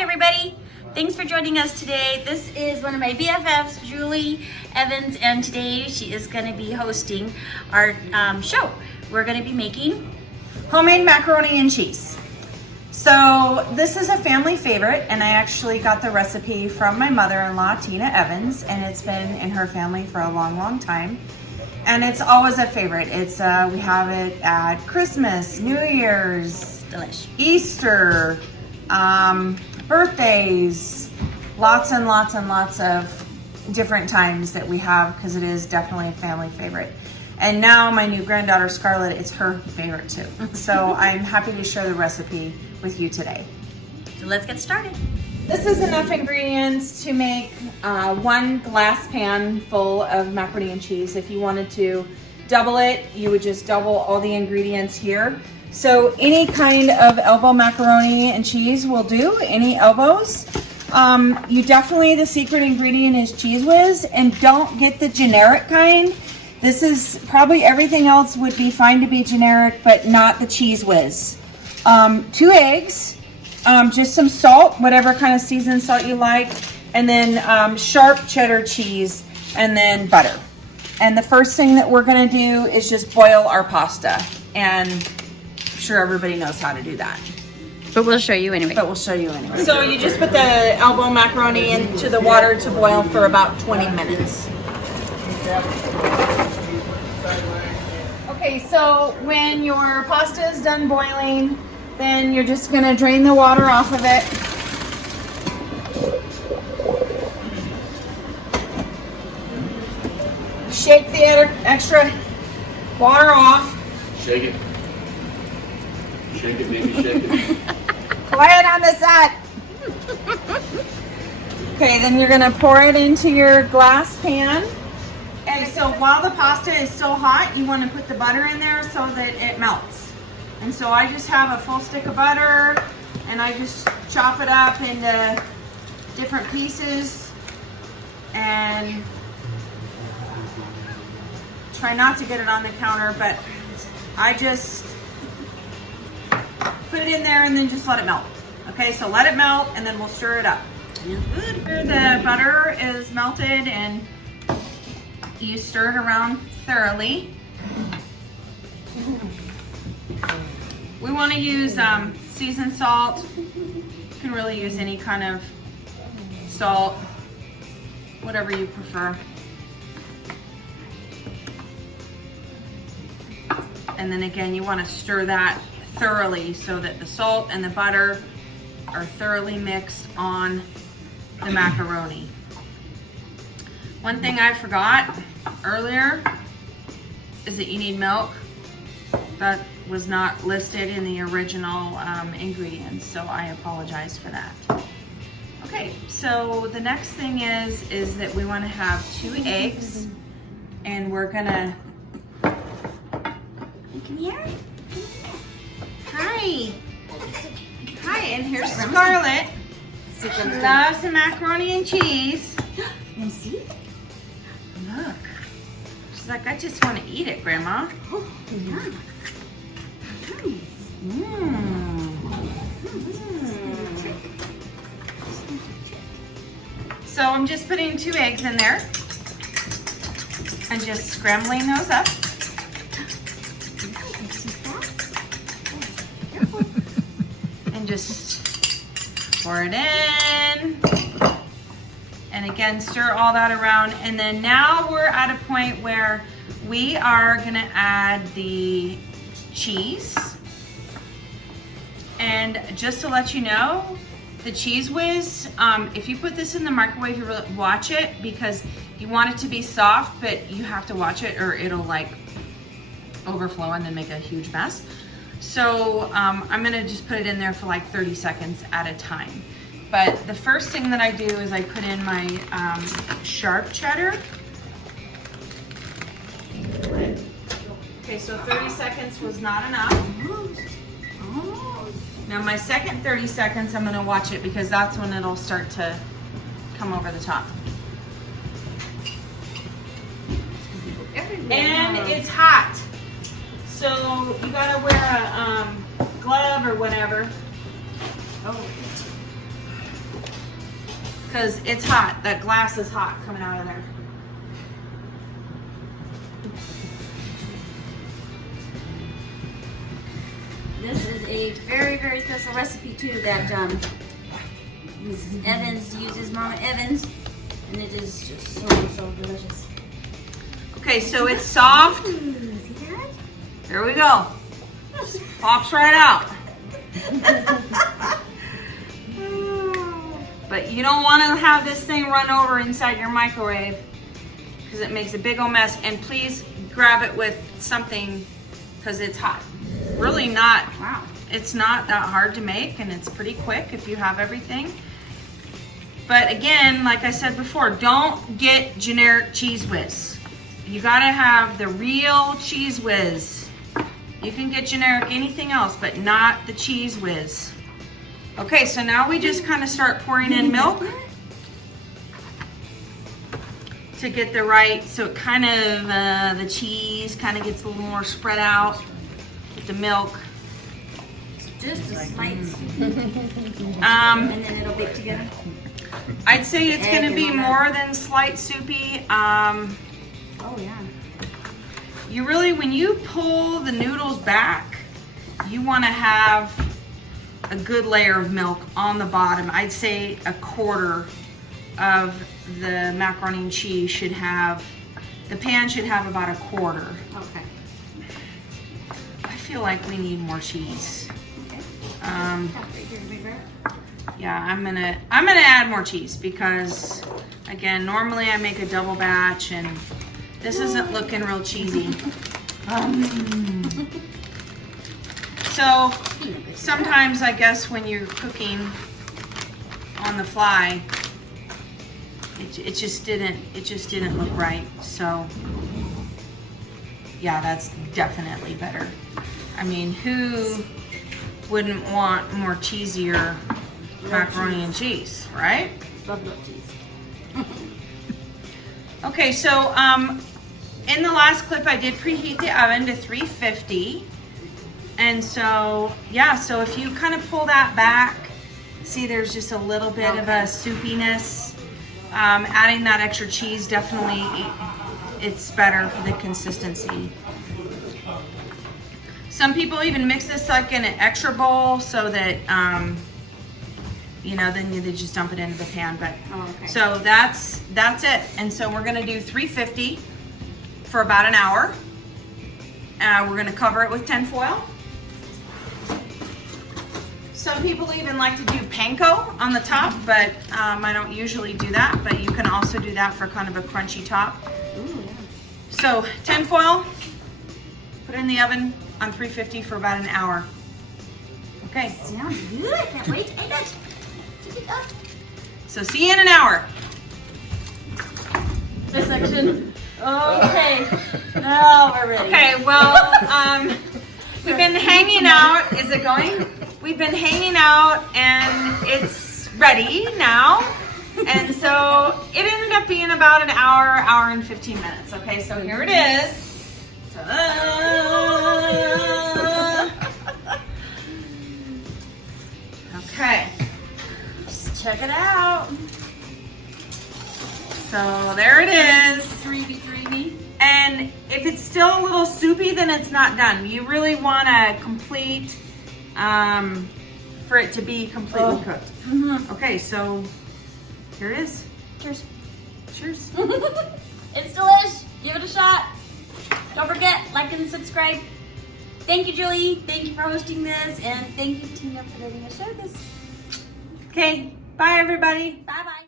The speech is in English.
Hi everybody, thanks for joining us today. This is one of my BFFs, Julie Evans, and today she is going to be hosting our show. We're going to be making homemade macaroni and cheese. So this is a family favorite, and I actually got the recipe from my mother-in-law, Tina Evans, and it's been in her family for a long time. And it's always a favorite. It's we have it at Christmas, New Year's, delish, Easter, birthdays, lots and lots of different times that we have, because it is definitely a family favorite. And now my new granddaughter Scarlett, it's her favorite too. So I'm happy to share the recipe with you today. So let's get started. This is enough ingredients to make one glass pan full of macaroni and cheese. If you wanted to double it, you would just double all the ingredients here. So any kind of elbow macaroni and cheese will do, any elbows. You definitely, the secret ingredient is Cheese Whiz, and don't get the generic kind. This is probably, everything else would be fine to be generic, but not the Cheese Whiz. 2 eggs, just some salt, whatever kind of seasoned salt you like, and then sharp cheddar cheese, and then butter. And the first thing that we're gonna do is just boil our pasta, and I'm sure everybody knows how to do that. But we'll show you anyway. So you just put the elbow macaroni into the water to boil for about 20 minutes. Okay, so when your pasta is done boiling, then you're just gonna drain the water off of it. Shake the extra water off. Shake it. Shake it, baby, shake it. Quiet on the set. Okay, then you're gonna pour it into your glass pan. And so while the pasta is still hot, you want to put the butter in there so that it melts. And so I just have a full stick of butter, and I just chop it up into different pieces and try not to get it on the counter, but I just put it in there and then just let it melt. Okay, so let it melt and then we'll stir it up. Good. The butter is melted and you stir it around thoroughly. We want to use seasoned salt. You can really use any kind of salt, whatever you prefer. And then again, you want to stir that thoroughly so that the salt and the butter are thoroughly mixed on the macaroni. One thing I forgot earlier is that you need milk. That was not listed in the original ingredients, so I apologize for that. Okay, so the next thing is that we want to have 2 eggs, and we're gonna. You can hear? Hi. Hi, and here's Scarlett. She loves the macaroni and cheese. You see? Look. She's like, I just want to eat it, Grandma. Oh, yeah. So I'm just putting 2 eggs in there and just scrambling those up. And just pour it in. And again, stir all that around. And then now we're at a point where we are gonna add the cheese. And just to let you know, the Cheese Whiz, if you put this in the microwave, you really watch it, because you want it to be soft, but you have to watch it or it'll like overflow and then make a huge mess. So I'm gonna just put it in there for like 30 seconds at a time. But the first thing that I do is I put in my sharp cheddar. Okay, so 30 seconds was not enough. Now my second 30 seconds, I'm gonna watch it, because that's when it'll start to come over the top. And it's hot. So you gotta wear a glove or whatever. Oh. because it's hot. That glass is hot coming out of there. This is a very, very special recipe too that Mrs. Evans uses, Momma Evans, and it is just so delicious. Okay, so it's soft. Ooh, see that? There we go. Just pops right out. But you don't want to have this thing run over inside your microwave because it makes a big old mess. And please grab it with something because it's hot. Really not, Wow. it's not that hard to make, and it's pretty quick if you have everything. But again, like I said before, don't get generic Cheese Whiz. You gotta have the real Cheese Whiz. You can get generic anything else, but not the Cheese Whiz. Okay, so now we just kind of start pouring in milk to get the right, so it kind of, the cheese kind of gets a little more spread out with the milk. Just a slight, Um, and then it'll bake together. I'd say it's Egg gonna be and all that. more than slight soupy. Oh yeah. You really, when you pull the noodles back, you wanna have a good layer of milk on the bottom. I'd say a quarter of the macaroni and cheese should have, the pan should have about a quarter. Okay. I feel like we need more cheese. Okay. Um, Right here, big red. yeah, I'm gonna add more cheese because, again, normally I make a double batch and this isn't looking real cheesy. So sometimes I guess when you're cooking on the fly, it just didn't look right. So yeah, that's definitely better. I mean, who wouldn't want more cheesier macaroni and cheese, right? Love cheese. Okay, so in the last clip I did preheat the oven to 350. And so, yeah, so if you kind of pull that back, see there's just a little bit of a soupiness. Adding that extra cheese definitely, it's better for the consistency. Some people even mix this like in an extra bowl so that, you know, then they just dump it into the pan. But so that's it. And so we're gonna do 350 for about an hour. We're gonna cover it with tin foil. Some people even like to do panko on the top, but I don't usually do that. But you can also do that for kind of a crunchy top. Ooh, yeah. So tin foil, put it in the oven on 350 for about an hour. Okay. Sounds good. Can't wait to eat it. Pick it up. So see you in an hour. This section. Okay. Now we're ready. Okay, well, we've been hanging out. Is it going? We've been hanging out and it's ready now. And so it ended up being about an hour and 15 minutes. Okay, so here it is. Ta-da! Okay. Just check it out. So there it is. 3B. And if it's still a little soupy, then it's not done. You really want to complete, for it to be completely cooked. Mm-hmm. Okay, so here it is. Cheers. Cheers. It's delish. Give it a shot. Don't forget, like and subscribe. Thank you, Julie. Thank you for hosting this. And thank you, Tina, for letting us share this. Okay, bye everybody. Bye-bye.